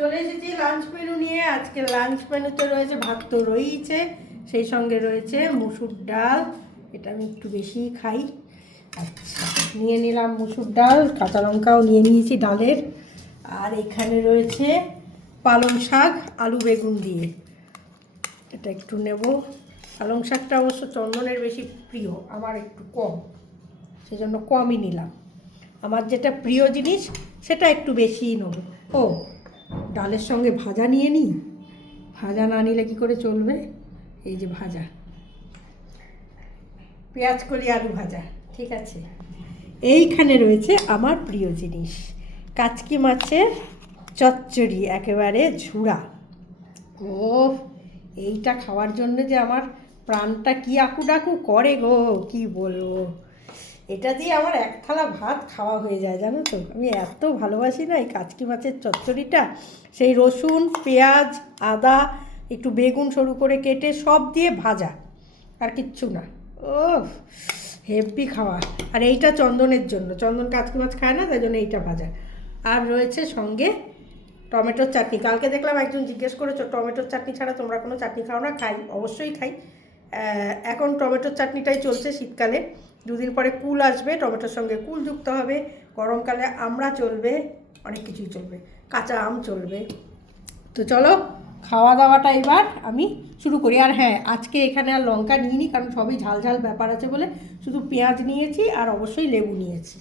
চলে এসেছি lunch menu নিয়ে। আজকে লাঞ্চ মেনুতে রয়েছে ভাত তো রয়েছে সেই সঙ্গে রয়েছে মুসুর ডাল। এটা আমি একটু বেশি খাই। আচ্ছা নিয়ে নিলাম মুসুর ডাল, কাঁচা লঙ্কাও নিয়ে নিয়েছি ডালের। আর এখানে রয়েছে পালং শাক, আলু বেগুন দিয়ে। এটা একটু নেব। পালং শাকটা অবশ্য চন্দনের বেশি প্রিয়, আমার একটু কম। সেজন্য কমই নিলাম। আমার যেটা প্রিয় জিনিস, সেটা একটু বেশিই নেব। ও ডালের সঙ্গে ভাজা নিয়ে নিই ভাজা না নিলে কী করে চলবে? এই যে ভাজা। পেঁয়াজ কলি আলু ভাজা, ঠিক আছে? এইখানে রয়েছে আমার প্রিয় জিনিস, কাচকি মাছের চচ্চড়ি, একেবারে ঝুড়া। ও এইটা খাওয়ার জন্য যে আমার প্রাণটা কি আকুডাকু করে গো, কি বলব? এটা দিয়ে আমার এক থালা ভাত খাওয়া হয়ে যায়, জানো তো? আমি এত ভালোবাসি না এই কাচকি মাছের চচ্চড়িটা। সেই রসুন, পেঁয়াজ, আদা, একটু বেগুন সরু করে কেটে সব দিয়ে ভাজা। আর কিচ্ছু না। ও হেভি খাওয়া। আর এইটা চন্দনের জন্য। চন্দন কাচকি মাছ খায় না, তাই জন্য এইটা ভাজা। আর রয়েছে সঙ্গে টমেটোর চাটনি। কালকে দেখলাম একজন জিজ্ঞেস করেছ, টমেটোর চাটনি ছাড়া তোমরা কোনো চাটনি খাও না? খাই, অবশ্যই খাই। এখন টমেটোর চাটনিটাই চলছে শীতকালে। দুদিন পরে কুল আসবে, টমেটোর সঙ্গে কুল যুক্ত হবে, গরমকালে আমরা চলবে, অনেক কিছুই চলবে, কাঁচা আম চলবে। তো চলো খাওয়া দাওয়াটা এবার আমি শুরু করি। আর হ্যাঁ আজকে এখানে আর লঙ্কা নিইনি, কারণ সবই ঝাল ঝাল ব্যাপার আছে বলে শুধু পেঁয়াজ নিয়েছি আর অবশ্যই লেবু নিয়েছি।